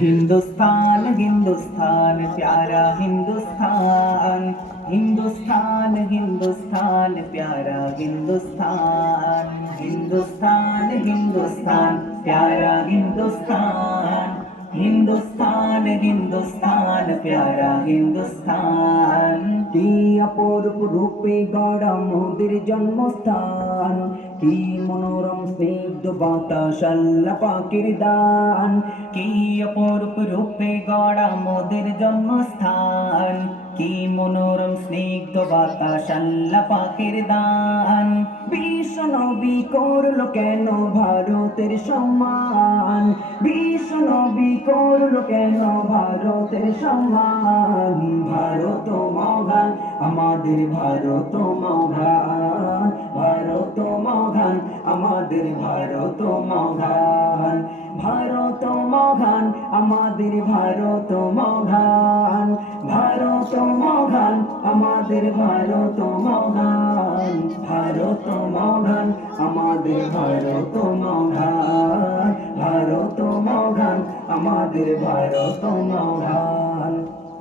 हिंदुस्तान हिंदुस्तान प्यारा हिंदुस्तान, हिंदुस्तान हिंदुस्तान प्यारा हिंदुस्तान, हिंदुस्तान हिंदुस्तान प्यारा हिंदुस्तान, हिंदुस्तान हिंदुस्तान प्यारा हिंदुस्तान। কি অপরূপ রূপে গড়া মোদের জন্মস্থান, কি মনোরম স্নিগ্ধ বাতাস আল্লাহ পাকের দান। কি অপরূপ রূপে গড়া মোদের জন্মস্থান, কি মনোরম স্নিগ্ধ বাতাস আল্লাহ পাকের দান। বিশ্ব নবী করলো কেন ভারতের সম্মান, বিশ্ব নবী করলো কেন ভারতের সম্মান। ভারত মহান আমাদের ভারত মহান, ভারত মহান আমাদের ভারত মহান, ভারত মহান আমাদের ভারত মহান, ভারত মহান আমাদের ভারত মহান, ভারত মহান আমাদের ভারত মহান, ভারত মহান আমাদের ভারত মহান।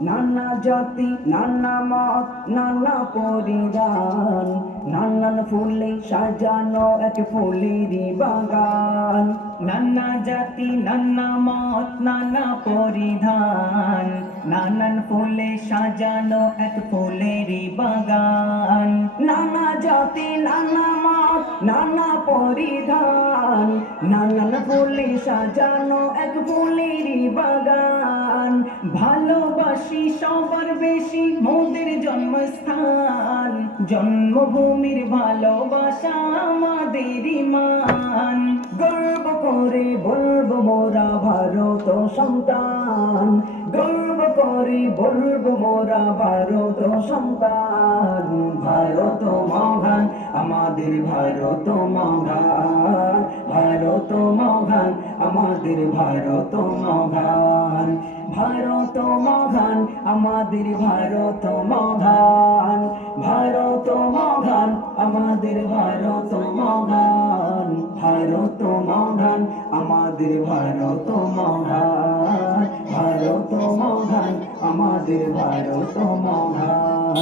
নানা জাতি নানা মত নানা পরিধান, নানান ফুলে সাজানো এক ফুলেরই বাগান। নানা জাতি নানা মত নানা পরিধান, নানান ফুলে সাজানো এক ফুলেরই বাগান। নানা জাতি নানা মত নানা পরিধান, নানান ফুলে সাজানো এক ফুলেরই বাগান। ভালোবাসি সবার বেশি মোদের জন্মস্থান, জন্মভূমির ভালোবাসা আমাদের ইমান। গর্ব করে বলবো মোরা ভারত সন্তান, গর্ব করে বলবো মোরা ভারত সন্তান। ভারত মহান আমাদের ভারত মহান, ভারত মহান আমাদের ভারত মহান, ভারত মহান আমাদের ভারত মহান, ভারত মহান আমাদের ভারত মহান, ভারত মহান আমাদের ভারত মহান, ভারত মহান আমাদের ভারত মহান।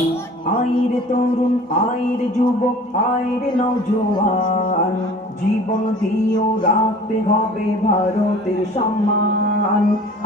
আইরে তরুণ আইরে যুবক আইরে নওজোয়ান, জীবন দিয়েও রাখতে হবে ভারতের সম্মান।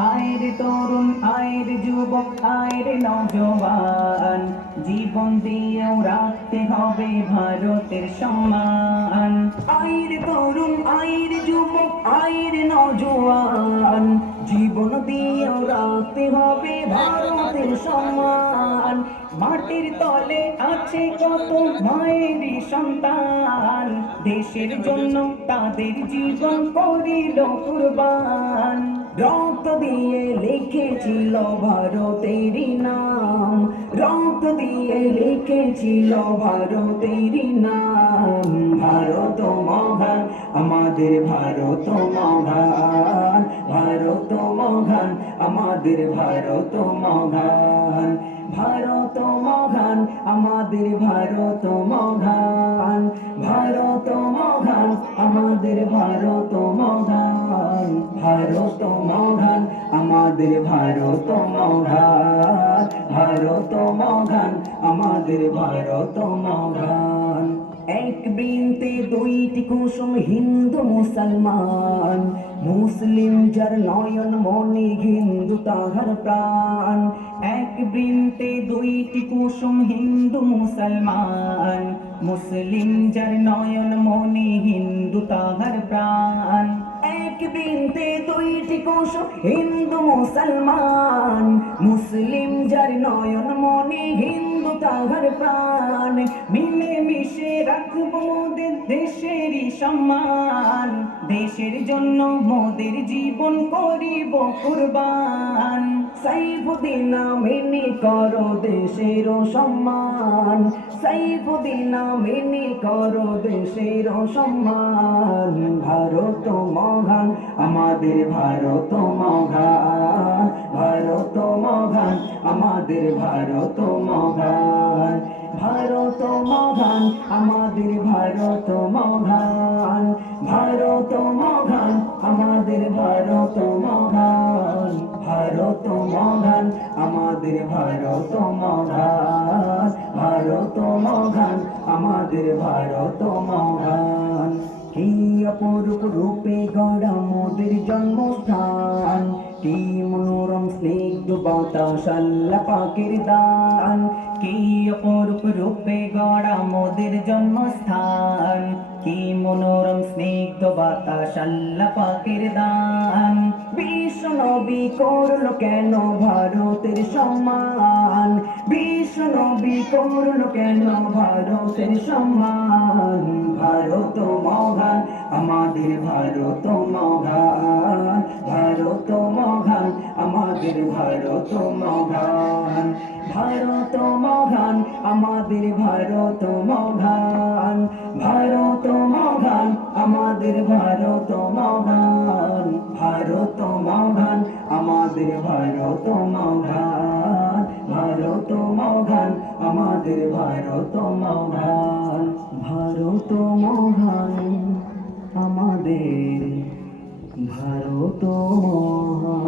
আয়ের তরুণ আয়ের যুবক আয়ের নওজোয়ান, জীবন দিয়েও রাখতে হবে ভারতের সম্মান। আইরে তরুণ আইরে যুবক আইরে নওজোয়ান, জীবন দিয়েও রাখতে হবে ভারতের সম্মান। মাটির তলে আছে কত মায়েরই সন্তান, দেশের জন্য তাদের জীবন করিল কুরবান। রক্ত দিয়ে লিখেছিল ভারতেরই নাম, রক্ত দিয়ে লিখেছিল ভারতেরই নাম। ভারত মহান আমাদের ভারত মহান, ভারত মহান আমাদের ভারত মহান, ভারত মহান আমাদের ভারত মহান, ভারত মহান আমাদের ভারত মহান, ভারত মহান আমাদের ভারত মহান, ভারত মহান আমাদের ভারত মহান। এক বৃন্তে দুইটি কুসুম হিন্দু মুসলমান, মুসলিম যার নয়ন মনে হিন্দু তাহার প্রাণ। এক বৃন্তে দুইটি কুসুম হিন্দু মুসলমান, মুসলিম যার নয়ন মনে হিন্দু তাহার প্রাণ। এক বৃন্তে দুইটি কুসুম হিন্দু মুসলমান, মুসলিম যার নয়ন মনে হিন্দু তাহার প্রাণ। মিলে মিশে রাখবো মোদের দেশেরই সম্মান, দেশের জন্য মোদের জীবন করিব কুরবান। সাইফুদ্দিন মেনে করো দেশের সম্মান, সাইফুদ্দিন মেনে করো দেশের সম্মান। ভারত মহান আমাদের ভারত মহান, ভারত মহান আমাদের ভারত মহান, ভারত মহান আমাদের ভারত মহান, ভারত মহান আমাদের ভারত মহান। মহান আমাদের ভারত মহান, ভারত মহান আমাদের ভারত মহান। কি অপরূপ রূপে গড়া মোদের জন্মস্থান, কি মনোরম স্নিগ্ধ বাতাস আল্লাহ পাকের দান। কি অপরূপ রূপে গড়া মোদের জন্মস্থান, কি মনোরম স্নিগ্ধ বাতাস আল্লাহ পাকের দান। বিশ্ব নবী করলো কেন ভারতের সম্মান, বিশ্ব নবী করলো কেন ভারতের সম্মান। ভারত মহান আমাদের ভারত মহান, ভারত মহান আমাদের ভারত মহান, ভারত মহান আমাদের ভারত মহান, ভারত মহান আমাদের ভারত মহান, ভারত মহান আমাদের ভারত মহান, ভারত মহান আমাদের ভারত মহান, ভারত মহান আমাদের ভারত মহান।